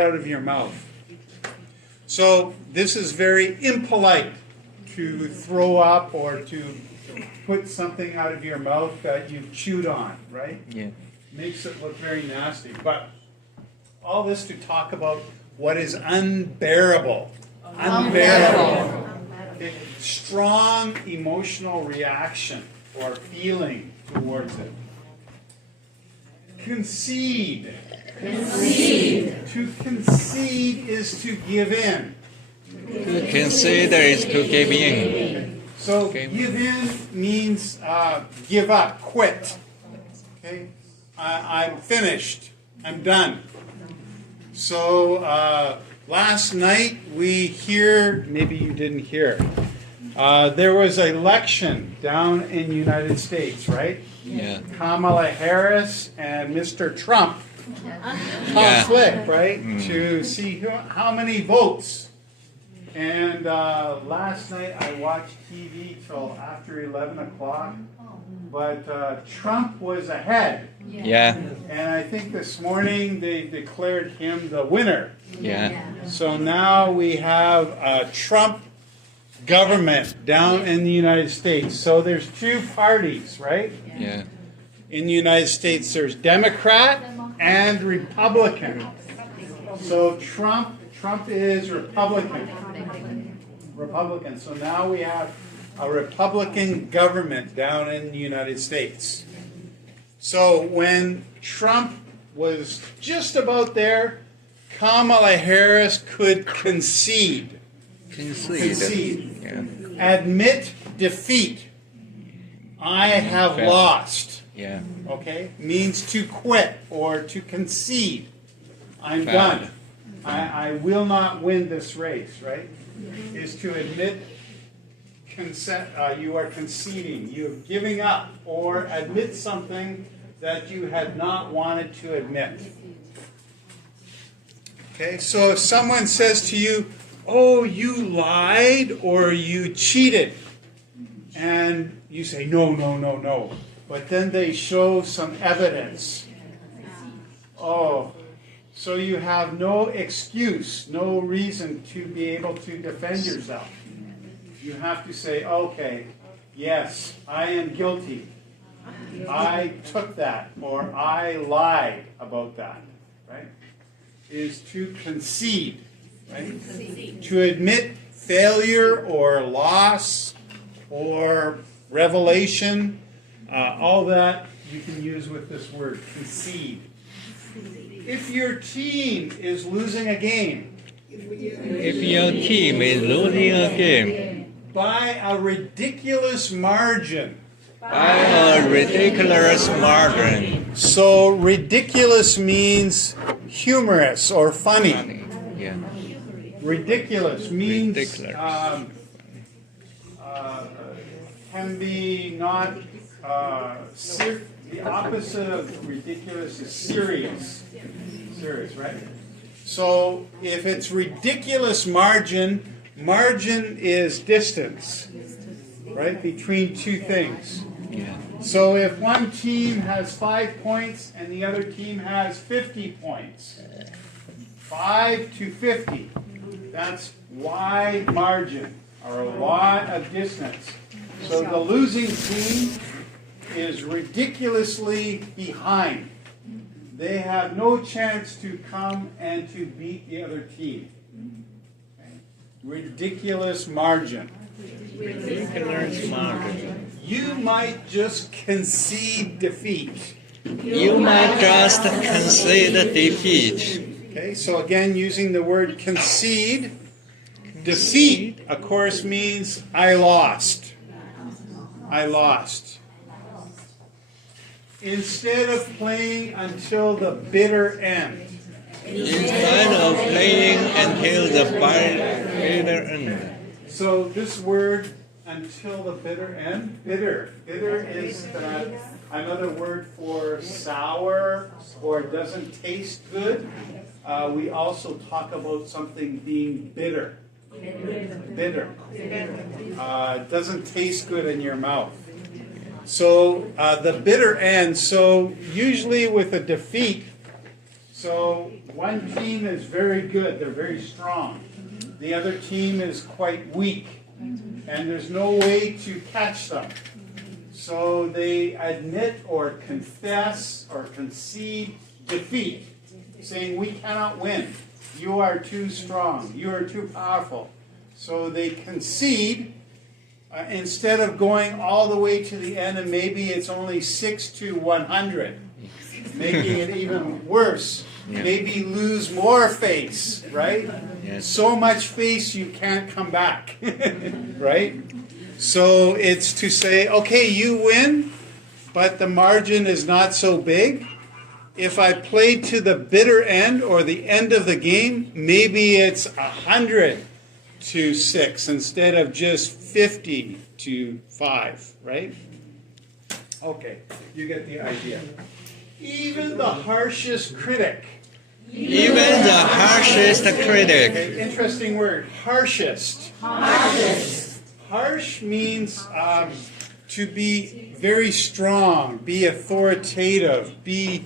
out of your mouth. So this is very impolite to throw up or to put something out of your mouth that you've chewed on, right? Yeah. Makes it look very nasty. But all this to talk about what is unbearable. Unbearable. Okay. Strong emotional reaction or feeling towards it. Concede. Concede. To concede is to give in. To consider is to give in. So give in means give up, quit. Okay, I'm finished. I'm done. So last night we hear, maybe you didn't hear, there was an election down in the United States, right? Yeah. Kamala Harris and Mr. Trump conflict, right? To see how many votes. And last night I watched TV till after 11 o'clock, but Trump was ahead. Yeah. And I think this morning they declared him the winner. Yeah. So now we have a Trump government down in the United States. So there's two parties, right? Yeah. In the United States, there's Democrat and Republican. So Trump is Republican. So now we have a Republican government down in the United States. So when Trump was just about there, Kamala Harris could concede. Concede. Yeah. Admit defeat. I have lost. Yeah. Okay? Means to quit or to concede. I'm Valid. done. I will not win this race, right? Is to admit you are conceding. You're giving up or admit something that you had not wanted to admit. Okay, so if someone says to you, oh, you lied or you cheated, and you say, no, but then they show some evidence. Oh, so you have no excuse, no reason to be able to defend yourself. You have to say, okay, yes, I am guilty. I took that, or I lied about that, right? Is to concede, right? To admit failure or loss or revelation, all that you can use with this word, concede. If your team is losing a game, If your team is losing a game by a ridiculous margin. by a ridiculous margin. So ridiculous means humorous or funny. Yeah. Ridiculous means Ridiculous. Can be not the opposite of ridiculous is serious. Serious, right? So if it's ridiculous margin is distance, right, between two things. Yeah. So if one team has 5 points and the other team has 50 points, 5 to 50, that's wide margin, or a lot of distance. So the losing team is ridiculously behind. They have no chance to come and to beat the other team. Okay. Ridiculous margin. Ridiculous margin. You might just concede defeat. You might just concede defeat. Okay, so again, using the word concede, defeat, of course, means I lost. I lost. Instead of playing until the bitter end. Instead of playing until the bitter end. So this word, until the bitter end, bitter. Bitter is another word for sour or doesn't taste good. We also talk about something being bitter. Bitter. Doesn't taste good in your mouth. So the bitter end. So usually with a defeat, so one team is very good, they're very strong. The other team is quite weak, and there's no way to catch them. So they admit or confess or concede defeat, saying, we cannot win. You are too strong. You are too powerful. So they concede instead of going all the way to the end, and maybe it's only 6 to 100, making it even worse. Yeah. Maybe lose more face, right? Yes. So much face you can't come back, right? So it's to say, okay, you win, but the margin is not so big. If I played to the bitter end or the end of the game, maybe it's 100 to 6 instead of just 50 to 5, right? Okay, you get the idea. Even the harshest critic. Even the harshest critic. Okay, interesting word, harshest. Harsh means to be very strong, be authoritative, be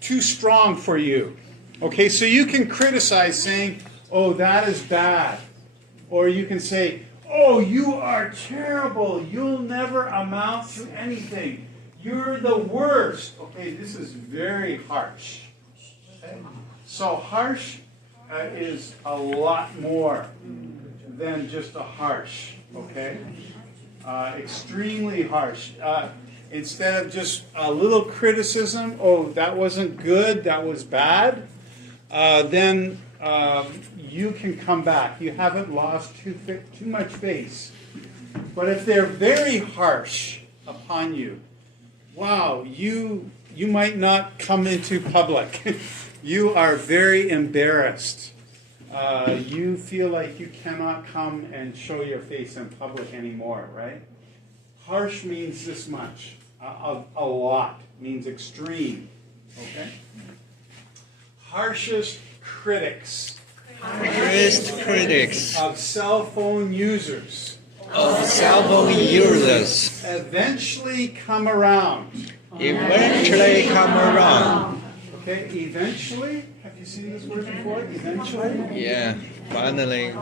too strong for you. Okay, so you can criticize saying, oh, that is bad. Or you can say, oh, you are terrible. You'll never amount to anything. You're the worst. Okay, this is very harsh. Okay? So harsh is a lot more than just a harsh. Okay? Extremely harsh. Instead of just a little criticism, oh, that wasn't good, that was bad, then you can come back. You haven't lost too much face. But if they're very harsh upon you, wow, you might not come into public. You are very embarrassed. You feel like you cannot come and show your face in public anymore, right? Harsh means this much. A lot means extreme. Okay? Harshest critics. Harshest critics Of cell phone users. of cell phone users Eventually come around. eventually come around. Okay, eventually? Have you seen this word before? Eventually? Yeah, finally.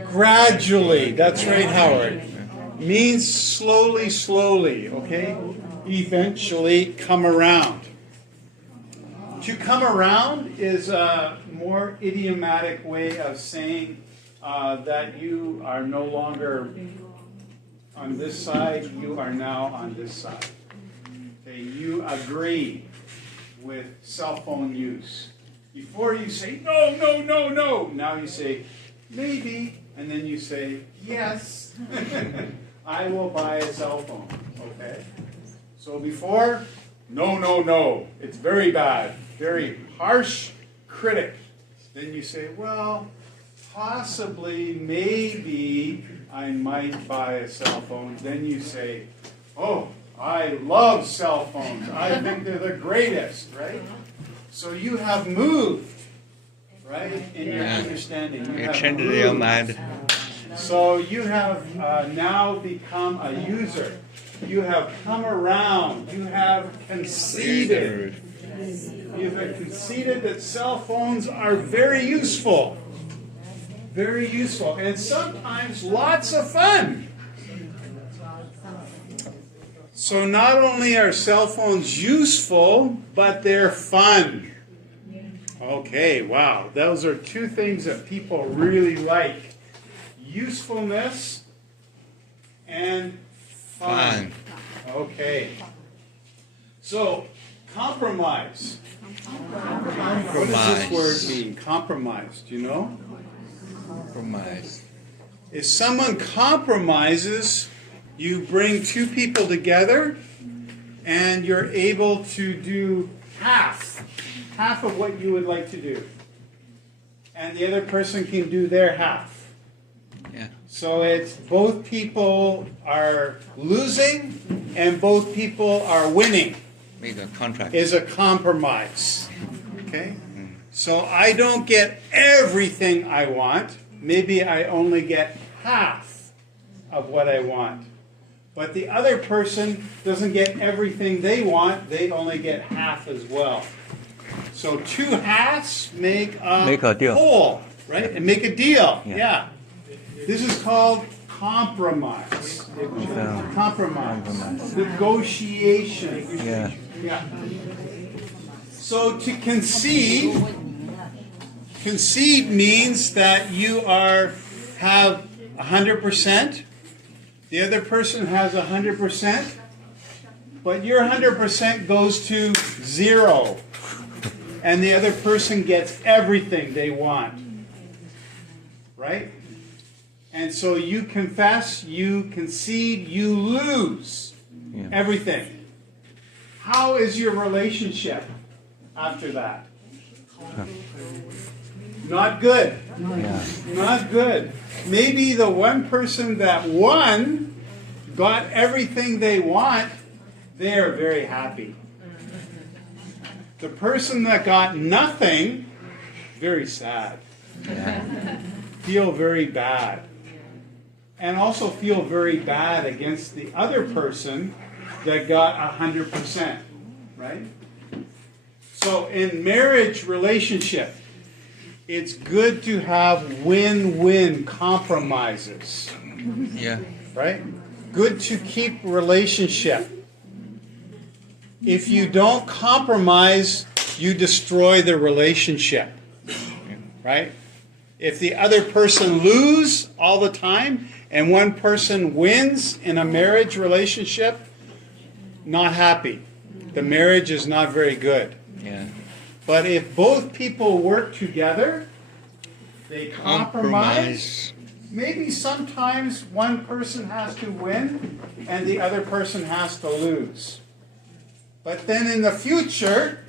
Gradually. That's right, Howard. Means slowly, slowly. Okay? Eventually come around. To come around is a more idiomatic way of saying that you are no longer on this side, you are now on this side. Okay, you agree with cell phone use. Before you say, no, no, no, no, now you say, maybe, and then you say, yes, I will buy a cell phone, okay? So before, no, no, no, it's very bad, very harsh critic. Then you say, well, possibly, maybe I might buy a cell phone. Then you say, oh, I love cell phones. I think they're the greatest, right? So you have moved, right, in your understanding. You You have changed moved. your mind. So you have now become a user. You have come around. You have conceded. You have conceded that cell phones are very useful. Very useful. And sometimes lots of fun. So not only are cell phones useful, but they're fun. Okay, wow. Those are two things that people really like. Usefulness and fun. Okay. So, compromise. What does this word mean? Compromise. Do you know? Compromise. If someone compromises, you bring two people together and you're able to do half of what you would like to do. And the other person can do their half. Yeah. So it's both people are losing and both people are winning. Make a contract. Is a compromise. Okay? So I don't get everything I want. Maybe I only get half of what I want. But the other person doesn't get everything they want. They only get half as well. So two hats make a deal. whole, right? And make a deal. Yeah. Yeah. This is called compromise. Compromise. Negotiation. Yeah. Yeah. So to concede means that you have 100%. The other person has 100%, but your 100% goes to 0, and the other person gets everything they want, right? And so you confess, you concede, you lose everything. How is your relationship after that? Not good. Not good. Maybe the one person that won got everything they want, they're very happy. The person that got nothing, very sad. Feel very bad. And also feel very bad against the other person that got 100%, right? So in marriage relationship, it's good to have win-win compromises. Yeah. Right? Good to keep relationship. If you don't compromise, you destroy the relationship. Right? If the other person loses all the time and one person wins in a marriage relationship, not happy. The marriage is not very good. Yeah. But if both people work together, they compromise. Maybe sometimes one person has to win and the other person has to lose. But then in the future,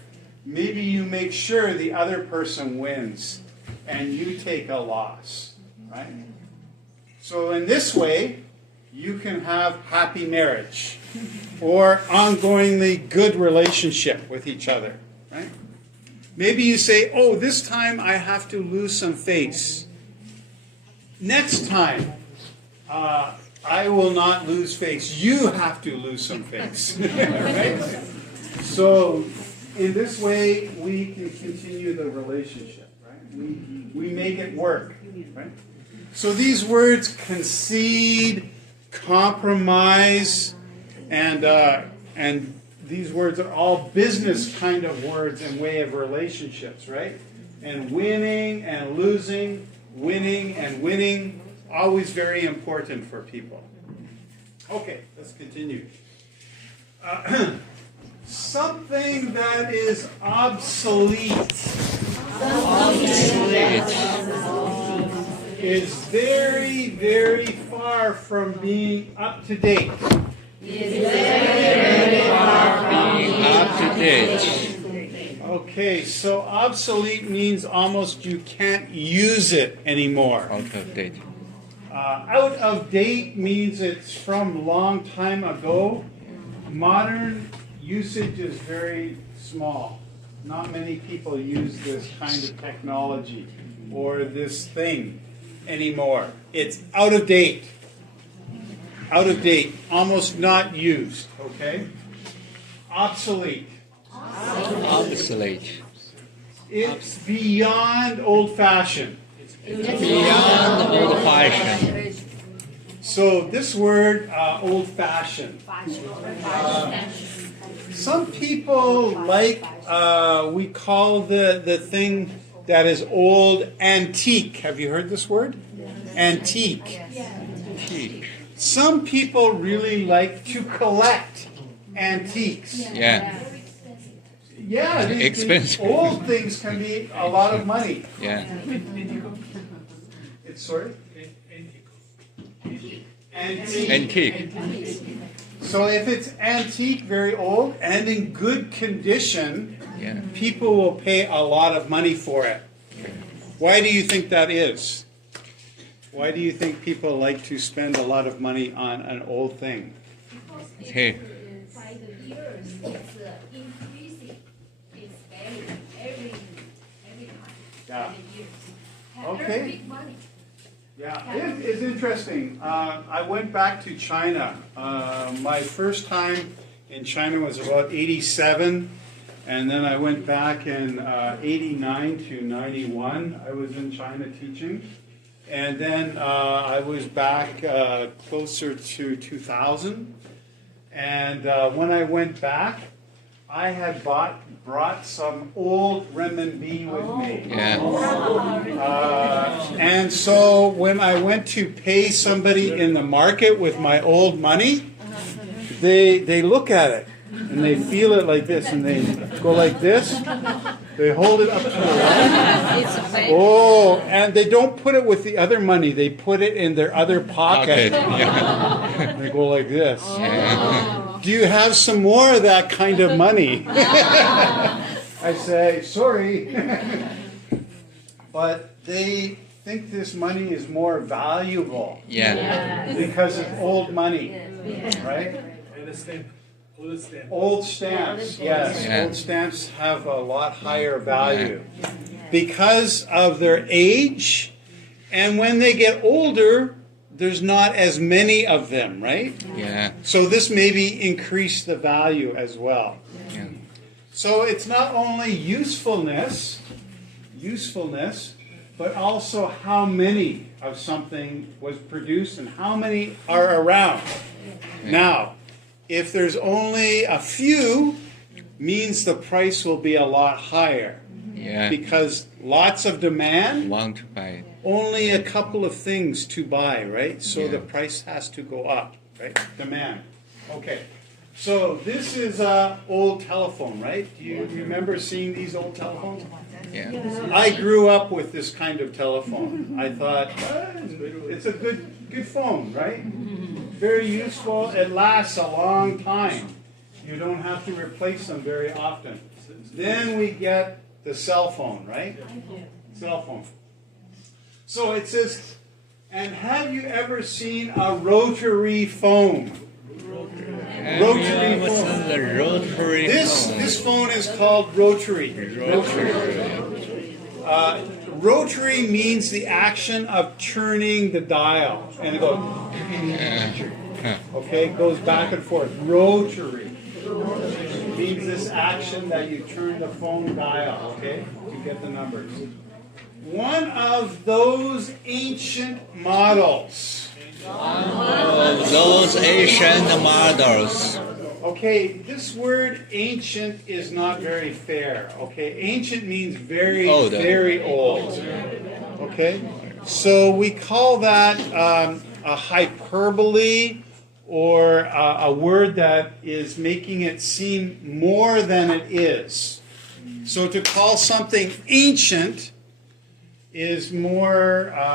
maybe you make sure the other person wins and you take a loss, right? So in this way, you can have happy marriage or ongoingly good relationship with each other, right? Maybe you say, oh, this time I have to lose some face. Next time, I will not lose face. You have to lose some face. Right? So in this way, we can continue the relationship. Right? We make it work. Right? So these words, concede, compromise, and these words are all business kind of words and way of relationships, right? And winning and losing, winning and winning, always very important for people. Okay, let's continue. Something that is obsolete is very, very far from being up to date. Up to date. Okay, so obsolete means almost you can't use it anymore. Out of date. Out of date means it's from long time ago. Modern usage is very small. Not many people use this kind of technology or this thing anymore. It's out of date. Out of date, almost not used, okay? Obsolete. Obsolete. It's beyond old-fashioned. Beyond old-fashioned. So this word, old-fashioned. Some people like, we call the thing that is old antique. Have you heard this word? Antique. Antique. Some people really like to collect antiques. Yeah. Yeah, these Expensive. old things can be a lot of money. Yeah. It's sorry? Antique. Antique. So if it's antique, very old, and in good condition, Yeah. people will pay a lot of money for it. Why do you think that is? Why do you think people like to spend a lot of money on an old thing? Okay. By the years, it's increasing its value every time. Yeah. By the years. Have Okay. very big money. Yeah, it is interesting. I went back to China. My first time in China was about 87, And then I went back in 89 to 91. I was in China teaching. And then I was back closer to 2000. And when I went back, I had brought some old renminbi with me. Yeah. And so when I went to pay somebody in the market with my old money, they look at it and they feel it like this and they go like this. They hold it up to the light. Oh, and they don't put it with the other money. They put it in their other pocket. Yeah. They go like this. Yeah. Do you have some more of that kind of money? I say, sorry. But they think this money is more valuable Yeah. because it's old money, right? Old stamps, yes. Yeah. Old stamps have a lot higher value because of their age. And when they get older, there's not as many of them, right? Yeah. So this maybe increase the value as well. Yeah. So it's not only usefulness, but also how many of something was produced and how many are around. Now, if there's only a few, means the price will be a lot higher. Yeah. Because lots of demand, Want to buy. only a couple of things to buy, right? So Yeah. the price has to go up, right? Demand. Okay. So this is an old telephone, right? Do you remember seeing these old telephones? Yeah. I grew up with this kind of telephone. I thought, it's a good phone, right? Very useful. It lasts a long time. You don't have to replace them very often. Then we get the cell phone, right? Cell phone. So it says, and have you ever seen a rotary phone? Rotary phone. The rotary. This phone is called rotary. Rotary means the action of turning the dial, and it goes. Okay, it goes back and forth. Rotary means this action that you turn the phone dial, okay, to get the numbers. One of those ancient models. Those ancient models. Okay, this word ancient is not very fair. Okay, ancient means very, Old. very old. Okay, so we call that a hyperbole or a word that is making it seem more than it is. So to call something ancient is more